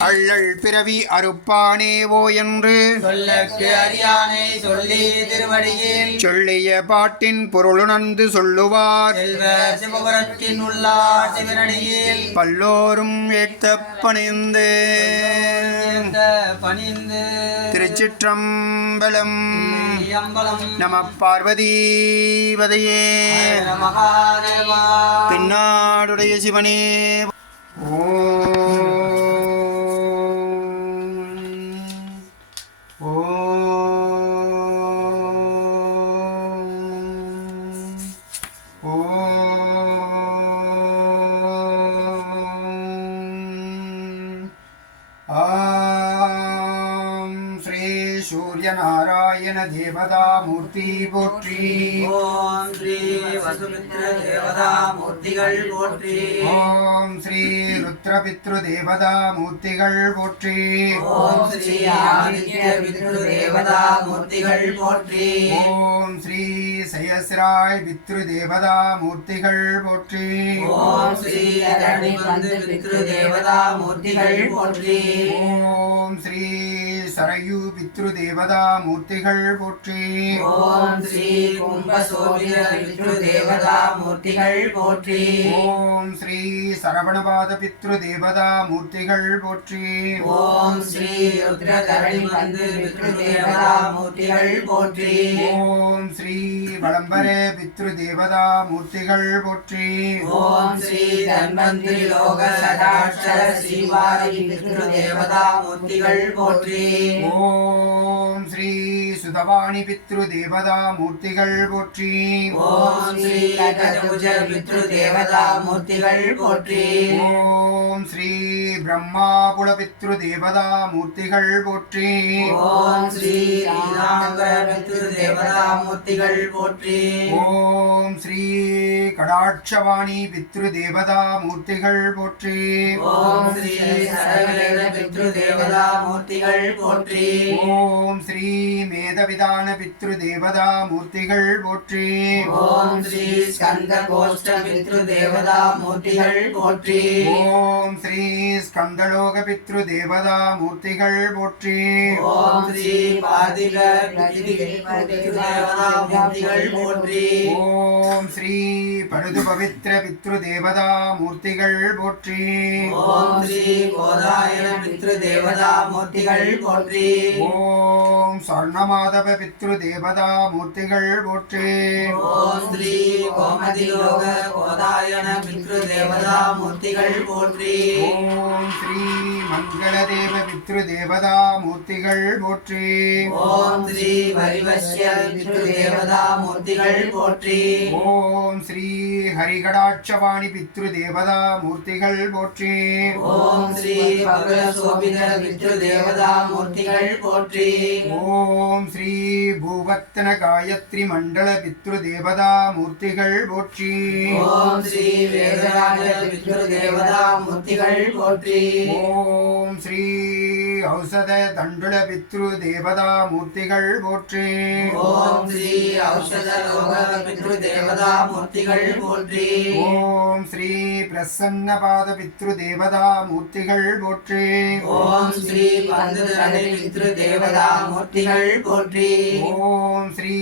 அள்ளல் பிறவி அறுப்பானேவோ என்று சொல்லற்கு அறியானை சொல்லி திருவடியில் சொல்லிய பாட்டின் பொருளுணர்ந்து சொல்லுவார் செல்வ சிவபுரத்தின் உள்ளார் சிவனடியில் பல்லோரும் ஏத்த பணிந்து பணிந்து திருச்சிற்றம்பலம். அம்பலம் நம பார்வதீவதையே மகாதேவா. தென்னாடுடைய சிவனே. सूर्यनारायण देवता मूर्ति पोट्री. ओम श्री वसुमित्र देवता मूर्तिகள் போற்றி. ओम श्री रुद्रपितृ देवता मूर्तिகள் போற்றி. ओम श्री आदित्य पितृ देवता मूर्तिகள் போற்றி. ओम श्री सहस्राय पितृ देवता मूर्तिகள் போற்றி. ओम श्री धरणिबंधु पितृ देवता मूर्तिகள் போற்றி. ओम श्री सरयू पितृ देवता मूर्तिகள் போற்றி. ஓம் ஸ்ரீ கும்பசோபித பித்ரு தேவதா மூர்த்திகள் போற்றி. ஓம் ஸ்ரீ சரவணபாத பித்ரு தேவதா மூர்த்திகள் போற்றி. ஓம் ஸ்ரீ ருத்ரதரணி வந்து பித்ரு தேவதா மூர்த்திகள் போற்றி. ஓம் ஸ்ரீ வளம்பர பித்ரு தேவதா மூர்த்திகள் போற்றி. ஓம் ஸ்ரீ தன்வந்திரி லோக சதாட்சர ஸ்ரீவாரி பித்ரு தேவதா மூர்த்திகள் போற்றி. ஓம் ஸ்ரீ சுதவாணி பித்ரு தேவதா மூர்த்திகள் போற்றி. ஓம் ஸ்ரீ கஜபுஜ பித்ரு தேவதா மூர்த்திகள் போற்றி. ஓம் ஸ்ரீ பிரம்மாபுல பித்ரு தேவதா மூர்த்திகள் போற்றி. ஓம் ஸ்ரீ நீலாம்பர பித்ரு தேவதா மூர்த்திகள் போற்றி. ஓம் ஸ்ரீ கடாட்சவாணி பித்ரு தேவதா மூர்த்திகள் போற்றி. ஓம் ஸ்ரீ சரவேத பித்ரு தேவதா மூர்த்திகள் போற்றி. ஓம் ஸ்ரீ மேதவிதான பித்ரு தேவதா மூர்த்திகள் போற்றி. ஓம் ஸ்ரீ ஸ்கந்த கோஷ்ட பித்ரு தேவதா மூர்த்திகள் போற்றி. ஓம் ஸ்ரீ ஸ்கந்தலோக பித்ரு தேவதா மூர்த்திகள் போற்றி. ஓம் ஸ்ரீ பாதிக பித்ரு தேவதா மூர்த்திகள் போற்றி. ஓம் ஸ்ரீ பருது பவித்ர பித்ரு தேவதா மூர்த்திகள் போற்றி. ஓம் ஸ்ரீ கோதாயன பித்ரு தேவதா மூர்த்திகள் போற்றி. ஓம் ஸ்வர்ணமாதவ பித்ரு தேவதா மூர்த்திகள் போற்றி. ஓம் ஸ்ரீ கோமதிலோக கோதாயன பித்ரு தேவதா மூர்த்திகள் போற்றி. ஓம் ஸ்ரீ மங்களதேவ பித்ரு தேவதா மூர்த்திகள் போற்றி. ஓம் ஸ்ரீ வரிவஷ்ய பித்ரு தேவதா மூர்த்திகள் போற்றி. ஓம் ஸ்ரீ ஹரிகடாட்சவாணி பித்ரு தேவதா மூர்த்திகள் போற்றி. ஓம் ஸ்ரீ பகல சோபித பித்ரு தேவதா மூர்த்திகள் போற்றி. ஓம் ஸ்ரீ பூவத்தன காயத்ரி மண்டல பித்ரு தேவதா மூர்த்திகள் போற்றி. ஓம் ஸ்ரீ வேதராஜ பித்ரு தேவதா மூர்த்திகள் போற்றி. ஓம் ஸ்ரீ ஔஷத தண்டுல பித்ரு தேவதா மூர்த்திகள் போற்றி. ஓம் ஸ்ரீ ஔஷத லோக பித்ரு தேவதா மூர்த்திகள் போற்றி. ஓம் ஸ்ரீ பிரசன்னபாத பித்ரு தேவதா மூர்த்திகள் போற்றி. ஓம் ஸ்ரீ பந்துதரணி பித்ரு தேவதா மூர்த்திகள் போற்றி. ஓம் ஸ்ரீ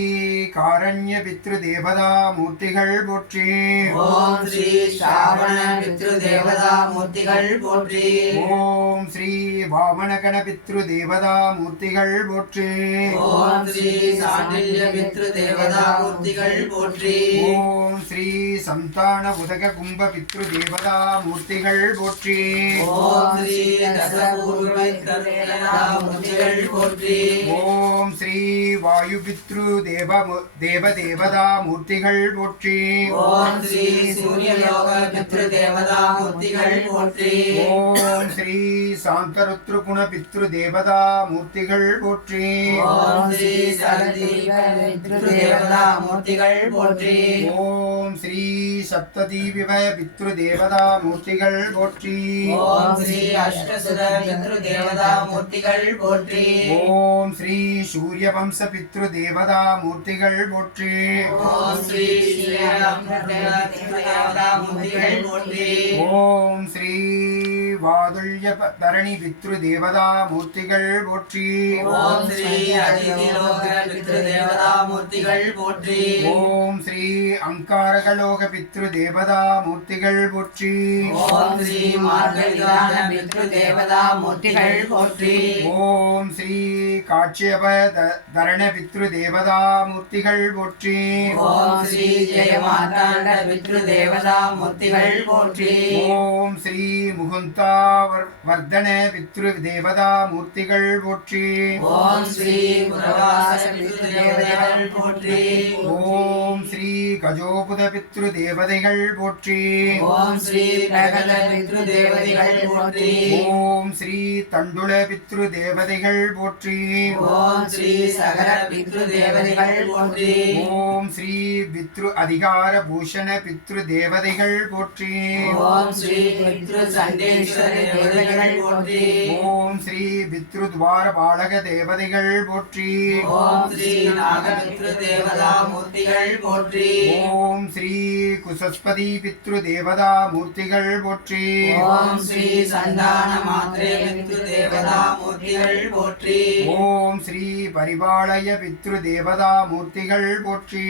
காரண்ய பித்ரு தேவதா மூர்த்திகள் போற்றி. ஓம் ஸ்ரீ ஸ்ராவண பித்ரு தேவதா மூர்த்திகள் போற்றி. ஓம் ஸ்ரீ வாமனகண பித்ரு தேவதா மூர்த்திகள் போற்றி. ஓம் ஸ்ரீ சாண்டில்ய பித்ரு தேவதா மூர்த்திகள் போற்றி. ஓம் ஸ்ரீ சந்தான உதக கும்ப பித்ரு தேவதா மூர்த்திகள் போற்றி. ஓம் ஸ்ரீ தசபூர்வ பித்ரு தேவதா மூர்த்திகள் போற்றி. ஓம் ஸ்ரீ வாயு பித்ரு தேவதா மூர்த்திகள் போற்றி. ஓம் ஸ்ரீ சூரியலோக பித்ரு தேவதா மூர்த்திகள் போற்றி. ஓம் ஸ்ரீ சாந்தருத்ருகுண பித்ரு தேவதா மூர்த்திகள் போற்றி. ஓம் ஸ்ரீ சரதீப பித்ரு தேவதா மூர்த்திகள் போற்றி. ஓம் ஸ்ரீ சப்ததீவிவய பித்ரு தேவதா மூர்த்திகள் போற்றி. ஓம் ஸ்ரீ அஷ்டசுர பித்ரு தேவதா மூர்த்திகள் போற்றி. ஓம் ஸ்ரீ சூரியவம்ச பித்ரு தேவதா மூர்த்திகள் போற்றி. ஓம் ஸ்ரீ ஸ்ரீராம் பித்ரு தேவதா மூர்த்திகள் போற்றி. ஓம் ஸ்ரீ வாதுல்ய தரணி பித்ரு தேவதா மூர்த்திகள் போற்றி. ஓம் ஸ்ரீ அதிதிலோக பித்ரு தேவதா மூர்த்திகள் போற்றி. ஓம் ஸ்ரீ அங்காரகலோக பித்ரு தேவதா மூர்த்திகள் போற்றி. ஓம் ஸ்ரீ மார்கழிகான பித்ரு தேவதா மூர்த்திகள் போற்றி. ஓம் ஸ்ரீ காட்சியப தரண பித்ரு தேவதா மூர்த்திகள் போற்றி. ஓம் ஸ்ரீ ஜெயமார்த்தாண்ட பித்ரு தேவதா மூர்த்திகள் போற்றி. ஓம் ஸ்ரீ முகுந்தா வர்தன பித்ரு தேவதா மூர்த்திகள் போற்றி. ஓம் ஸ்ரீ புரவாச பித்ரு தேவதைகள் போற்றி. ஓம் ஸ்ரீ கஜோபுத பித்ரு தேவதைகள் போற்றி. ஓம் ஸ்ரீ பிரகத பித்ரு தேவதைகள் போற்றி. ஓம் ஸ்ரீ தண்டுல பித்ரு தேவதைகள் போற்றி. ஓம் ஸ்ரீ சகர பித்ரு தேவதைகள் போற்றி. ஓம் ஸ்ரீ பித்ரு அதிகார பூஷண பித்ரு தேவதைகள் போற்றி. ஓம் ஸ்ரீ பித்ரு சண்டேஸ்வர தேவதைகள் போற்றி. ஓம் ஸ்ரீ பித்ரு துவார பாலக தேவதைகள் போற்றி. ஓம் ஸ்ரீ நாக பித்ரு தேவதா மூர்த்திகள் போற்றி. ஓம் ஸ்ரீ குசஸ்பதி பித்ரு தேவதா மூர்த்திகள் போற்றி. ஓம் ஸ்ரீ சந்தான மாத்ரே பித்ரு தேவதா மூர்த்திகள் போற்றி. ஓம் ஸ்ரீ பரிபாலய பித்ரு தேவதா மூர்த்திகள் போற்றி.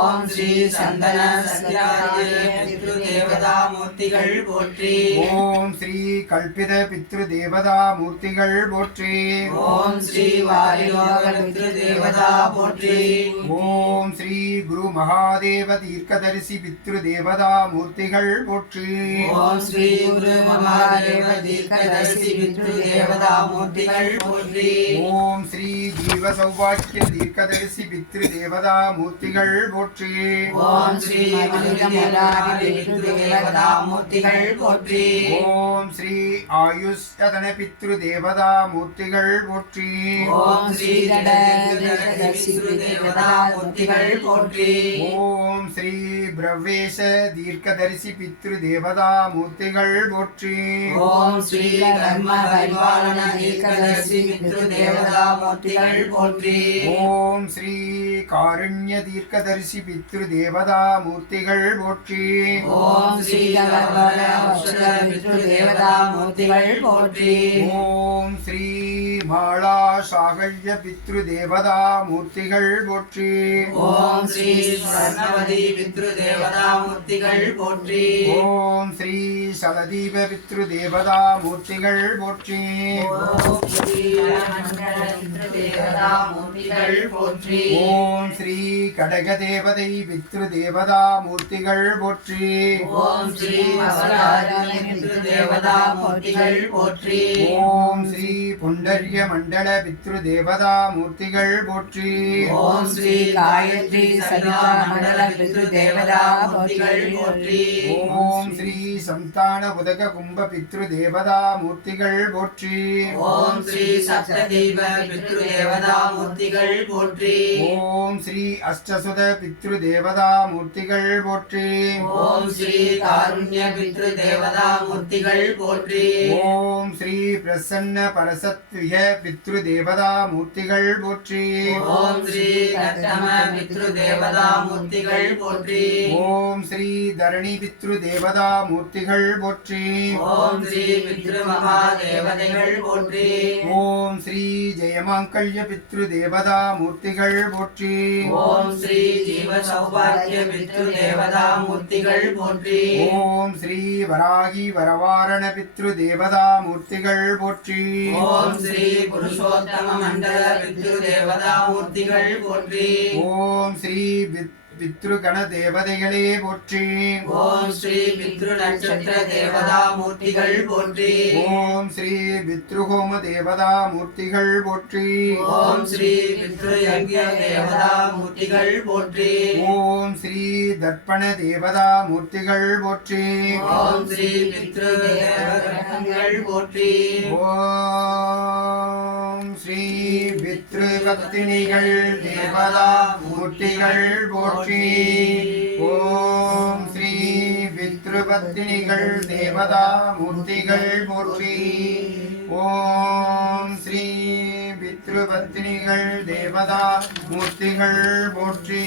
ஓம் ஸ்ரீ சந்தன சத்யாரிய பித்ரு தேவதா மூர்த்திகள் போற்றி. ஓம் ஸ்ரீ கல்பித பித்ரு தேவதா மூர்த்திகள் போற்றி. ஓம் ஸ்ரீ வாரியோக பித்ரு தேவதா போற்றி. ஓம் ஸ்ரீ குரு மகாதேவ தீர்க்கதரிசி பித்ரு தேவதா மூர்த்திகள் போற்றி. ஓம் ஸ்ரீ குரு மகாதேவ தீர்க்கதரிசி பித்ரு தேவதா மூர்த்திகள் போற்றி. ஓம் ஸ்ரீ ஜீவ சௌபாக்கிய தீர்க்கதரிசி பித்ரு தேவதா மூர்த்திகள் போற்றி. ஓம் ஸ்ரீ மனிதமலாதி பித்ரு தேவதா மூர்த்திகள் போற்றி. ஓம் ஸ்ரீ ஆயுஷ்யதன பித்ரு தேவதா மூர்த்திகள் போற்றி. ஓம் ஸ்ரீ தடதரிசி பித்ரு தேவதா மூர்த்திகள் போற்றி. ஓம் ஸ்ரீ பிரவேச தீர்க்கதரிசி பித்ரு தேவதா மூர்த்திகள் போற்றி. ஓம் ஸ்ரீ கர்ம பரிபாலன தீர்க்கதரிசி பித்ரு தேவதா மூர்த்திகள் போற்றி. ஓம் ஸ்ரீ காருண்ய தீர்க்கதரிசி பித்ரு தேவதா மூர்த்திகள் போற்றி. ஓம் ஸ்ரீ கர்மல ஔஷத பித்ரு தேவதா மூர்த்திகள் போற்றி. ஓம் ஸ்ரீ மாலா சாகல்ய பித்ரு தேவதா மூர்த்திகள் போற்றி. ஓம் ஸ்ரீ ஸ்வர்ணவதி பித்ரு தேவதா மூர்த்திகள் போற்றி. ஓம் ஸ்ரீ சலதீப பித்ரு தேவதா மூர்த்திகள் போற்றி. ஓம் ஸ்ரீ மண்டல பித்ரு தேவதா மூர்த்திகள் போற்றி. ஓம் ஸ்ரீ கடக தேவதை பித்ரு தேவதா மூர்த்திகள் போற்றி. ஓம் ஸ்ரீ மகராஜனி பித்ரு தேவதா மூர்த்திகள் போற்றி. ஓம் ஸ்ரீ புண்டர்ய மண்டல பித்ரு தேவதா மூர்த்திகள் போற்றி. ஓம் ஸ்ரீ காயத்ரி சதா மண்டல பித்ரு தேவதா மூர்த்திகள் போற்றி. ஓம் ஸ்ரீ சந்தான உதக கும்ப பித்ரு தேவதா மூர்த்திகள் போற்றி. ஓம் ஸ்ரீ சப்ததீப பித்ரு தேவதா மூர்த்திகள் போற்றி. ஓம் ஸ்ரீ அஷ்டசுத பித்ரு தேவதா மூர்த்திகள் போற்றி. ஓம் ஸ்ரீ காருண்ய பித்ரு தேவதா மூர்த்திகள் போற்றி. ஓம் ஸ்ரீ பிரசன்ன பரசத்விய பித்ரு தேவதா மூர்த்திகள் போற்றி. ஓம் ஸ்ரீ கட்டம பித்ரு தேவதா மூர்த்திகள் போற்றி. ஓம் ஸ்ரீ தரணி பித்ரு தேவதா மூர்த்திகள் போற்றி. ஓம் ஸ்ரீ பித்ரு மகா தேவதைகள் போற்றி. ஓம் ஸ்ரீ ஜெயமாங்கல்ய பித்ரு தேவதா மூர்த்திகள் போற்றி. ஓம் ஸ்ரீ ஜீவ சௌபாக்கிய பித்ரு தேவதா மூர்த்திகள் போற்றி. ஓம் ஸ்ரீ வராகி வரவாரண பித்ரு தேவதா மூர்த்திகள் போற்றி. ஓம் ஸ்ரீ புருஷோத்தம மண்டல பித்ரு தேவதா மூர்த்திகள் போற்றி. ஓம் ஸ்ரீ பித்ருகண தேவதைகளே போற்றி. ஓம் ஸ்ரீ பித்ரு நட்சத்திர தேவதா மூர்த்திகள் போற்றி. ஓம் ஸ்ரீ பித்ருஹோம தேவதா மூர்த்திகள் போற்றி. ஓம் ஸ்ரீ பித்ரு யக்ஞ தேவதா மூர்த்திகள் போற்றி. ஓம் ஸ்ரீ தர்ப்பண தேவதா மூர்த்திகள் போற்றி. ஓம் ஸ்ரீ பித்ரு தேவகிரகங்கள் போற்றி. ஓம் ஸ்ரீ பித்ருபத்தினிகள் தேவதா மூர்த்திகள் போற்றி. ஓம் ஸ்ரீ பித்ருபத்தினிகள் தேவதா மூர்த்திகள் போற்றி. ஓம் ஸ்ரீ பித்ருபத்தினிகள் தேவதா மூர்த்திகள் போற்றி.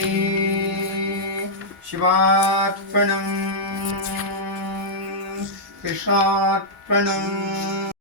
சிவார்ப்பணம் கிருஷ்ணார்ப்பணம். समर्पणम्।